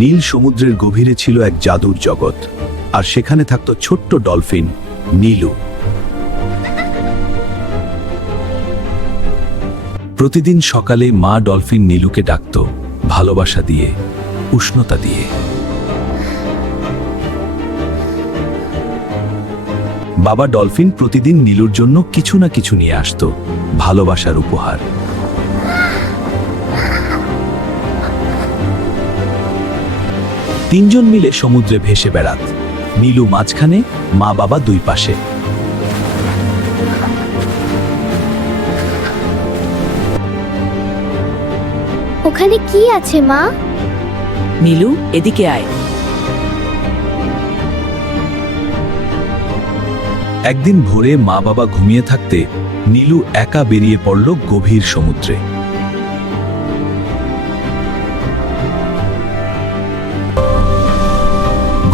নীল সমুদ্রের গভীরে ছিল এক জাদুর জগৎ, আর সেখানে থাকত ছোট্ট ডলফিন নীলু। প্রতিদিন সকালে মা ডলফিন নীলুকে ডাকত ভালোবাসা দিয়ে, উষ্ণতা দিয়ে। বাবা ডলফিন প্রতিদিন নীলুর জন্য কিছু না কিছু নিয়ে আসতো, ভালোবাসার উপহার। তিনজন মিলে সমুদ্রে ভেসে বেড়াত, নীলু মাঝখানে, মা বাবা দুই পাশে। ওখানে কি আছে মা? নীলু, এদিকে আয়। একদিন ভোরে মা বাবা ঘুমিয়ে থাকতে নীলু একা বেরিয়ে পড়ল গভীর সমুদ্রে।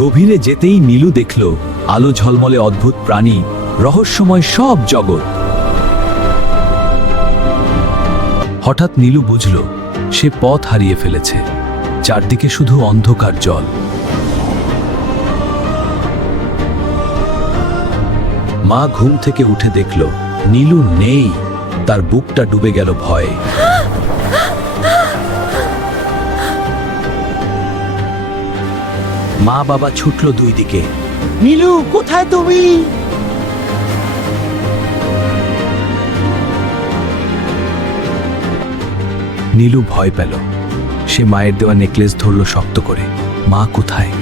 গভীরে যেতেই নীলু দেখল আলো ঝলমলে অদ্ভুত প্রাণী, রহস্যময় সব জগৎ। হঠাৎ নীলু বুঝল সে পথ হারিয়ে ফেলেছে, চারদিকে শুধু অন্ধকার জল। মা ঘুম থেকে উঠে দেখল নীলু নেই, তার বুকটা ডুবে গেল ভয়ে। মা বাবা ছুটল দুই দিকে। নীলু, কোথায় তুমি? নীলু ভয় পেল, সে মায়ের দেওয়া নেকলেস ধরল শক্ত করে। মা কোথায়?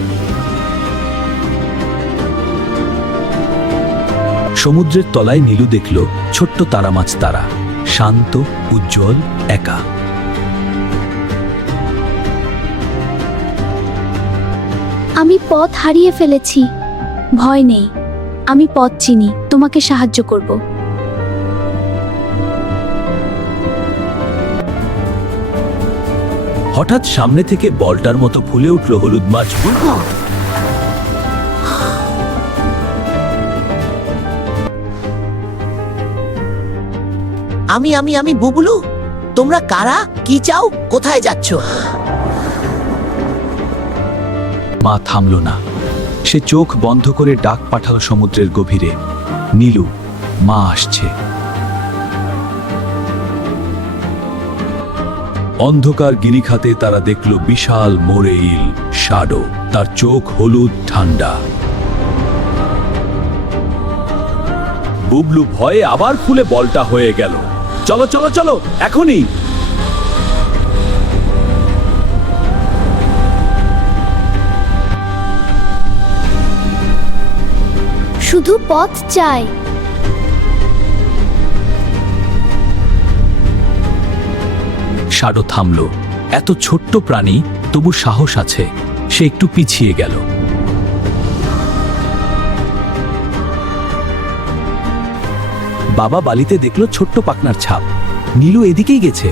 সমুদ্রের তলায় নীলু দেখল ছোট্ট তারা মাছ, তারা শান্ত, উজ্জ্বল, একা। আমি পথ হারিয়ে ফেলেছি। ভয় নেই, আমি পথ চিনি, তোমাকে সাহায্য করব। হঠাৎ সামনে থেকে বলটার মতো ফুলে উঠল হলুদ মাছ। আমি বুবলু। তোমরা কারা? কি চাও? কোথায় যাচ্ছ? মা থামল না, সে চোখ বন্ধ করে ডাক পাঠালো সমুদ্রের গভীরে, নীলু, মা আসছে। অন্ধকার গিরিখাতে তারা দেখল বিশাল মোরে ইল, শ্যাডো, তার চোখ হলুদ, ঠান্ডা। বুবলু ভয়ে আবার ফুলে বলটা হয়ে গেল। চলো চলো চলো, এখনই! শুধু পথ চাই। শ্যাডো থামল। এত ছোট্ট প্রাণী, তবু সাহস আছে। সে একটু পিছিয়ে গেল। বাবা বালিতে দেখল ছোট্ট পাখনার ছাপ। নীলু এদিকেই গেছে।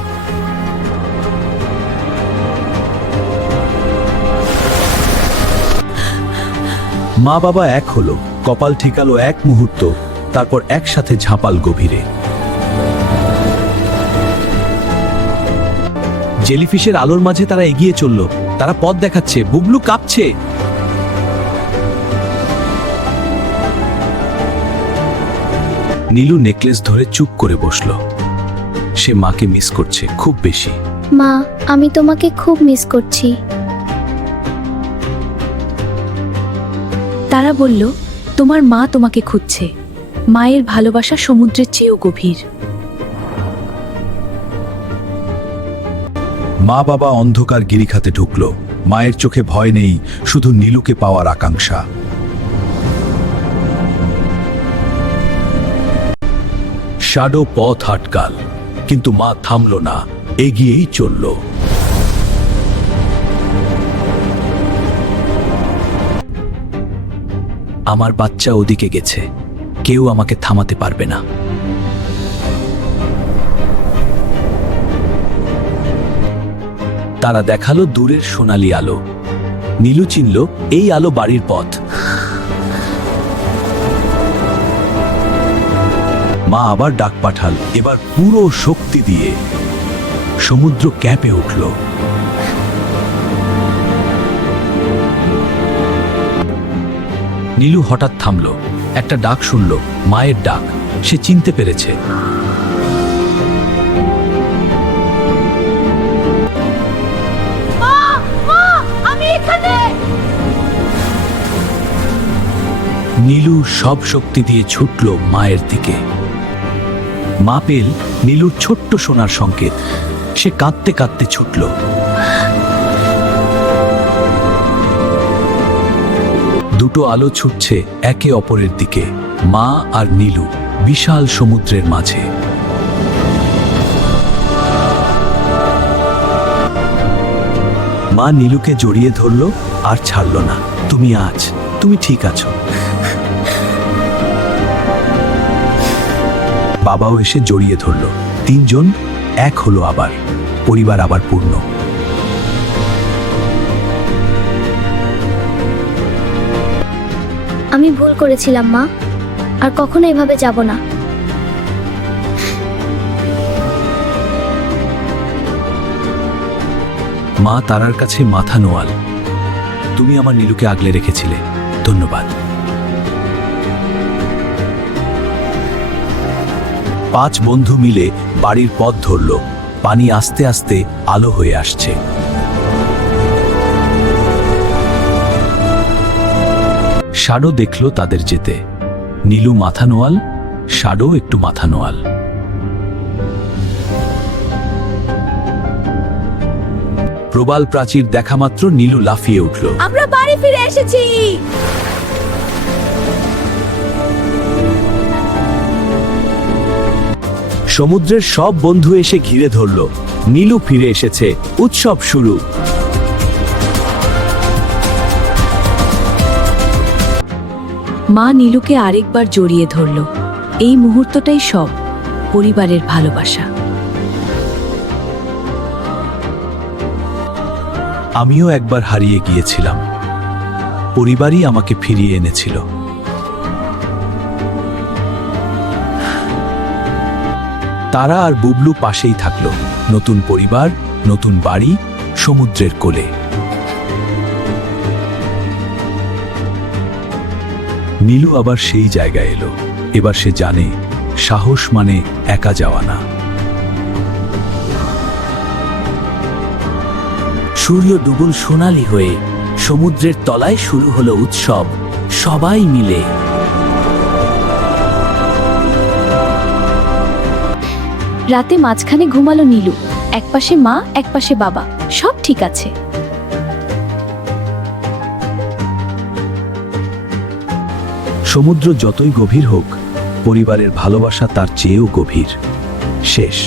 মা বাবা এক হলো, কপাল ঠিকালো এক মুহূর্ত, তারপর একসাথে ঝাঁপাল গভীরে। জেলিফিশের আলোর মাঝে তারা এগিয়ে চলল। তারা পথ দেখাচ্ছে, বুবলু কাঁপছে। নীলু নেকলেস ধরে চুপ করে বসল। সে মাকে মিস করছে খুব বেশি। মা, আমি তোমাকে খুব মিস করছি। তারা বলল, তোমার মা তোমাকে খুঁজছে। মায়ের ভালোবাসা সমুদ্রের চেয়েও গভীর। মা বাবা অন্ধকার গিরিখাতে ঢুকল। মায়ের চোখে ভয় নেই, শুধু নীলুকে পাওয়ার আকাঙ্ক্ষা। শ্যাডো পথ আটকাল, কিন্তু মা থামল না, এগিয়েই চলল। আমার বাচ্চা ওদিকে গেছে, কেউ আমাকে থামাতে পারবে না। তারা দেখালো দূরের সোনালি আলো। নীলু চিনল এই আলো বাড়ির পথ। মা আবার ডাক পাঠাল, এবার পুরো শক্তি দিয়ে। সমুদ্র ক্যাঁপে উঠল। নীলু হঠাৎ থামল, একটা ডাক শুনল, মায়ের ডাক। সে চিনতে পেরেছে। নীলু সব শক্তি দিয়ে ছুটল মায়ের দিকে। মা পেল নীলুর ছোট্ট সোনার সংকেত। সে কাঁদতে কাঁদতে ছুটল। দুটো আলো ছুটছে একে অপরের দিকে, মা আর নীলু বিশাল সমুদ্রের মাঝে। মা নীলুকে জড়িয়ে ধরল আর ছাড়ল না। তুমি ঠিক আছো। বাবাও এসে জড়িয়ে ধরল। তিনজন এক হলো আবার, পরিবার আবার পূর্ণ। আমি ভুল করেছিলাম মা, আর কখনো এভাবে যাব না। মা তারার কাছে মাথা নোয়াল। তুমি আমার নীলুকে আগলে রেখেছিলে, ধন্যবাদ। 5 বন্ধু মিলে বাড়ির পথ ধরল। পানি আস্তে আস্তে আলো হয়ে আসছে। শাডো দেখল তাদের যেতে। নীলু মাথা নোয়াল, শাডো একটু মাথা নোয়াল। প্রবাল প্রাচীর দেখা মাত্র নীলু লাফিয়ে উঠল। আমরা বাড়ি ফিরে এসেছি। সমুদ্রের সব বন্ধু এসে ঘিরে ধরল। নীলু ফিরে এসেছে, উৎসব শুরু। মা নীলুকে আরেকবার জড়িয়ে ধরল। এই মুহূর্তটাই সব পরিবারের ভালোবাসা। আমিও একবার হারিয়ে গিয়েছিলাম, পরিবারই আমাকে ফিরিয়ে এনেছিল। তারা আর বুবলু পাশেই থাকলো। নতুন পরিবার, নতুন বাড়ি, সমুদ্রের কোলে। নীলু আবার সেই জায়গায় এলো। এবার সে জানে সাহস মানে একা যাওয়া না। সূর্য ডুবুল সোনালি হয়ে সমুদ্রের তলায় শুরু হলো উৎসব, সবাই মিলে। রাতে মাঝখানে ঘুমালো নীলু। একপাশে মা, একপাশে বাবা, সব ঠিক আছে। সমুদ্র যতই গভীর হোক, পরিবারের ভালোবাসা তার চেয়েও গভীর। শেষ।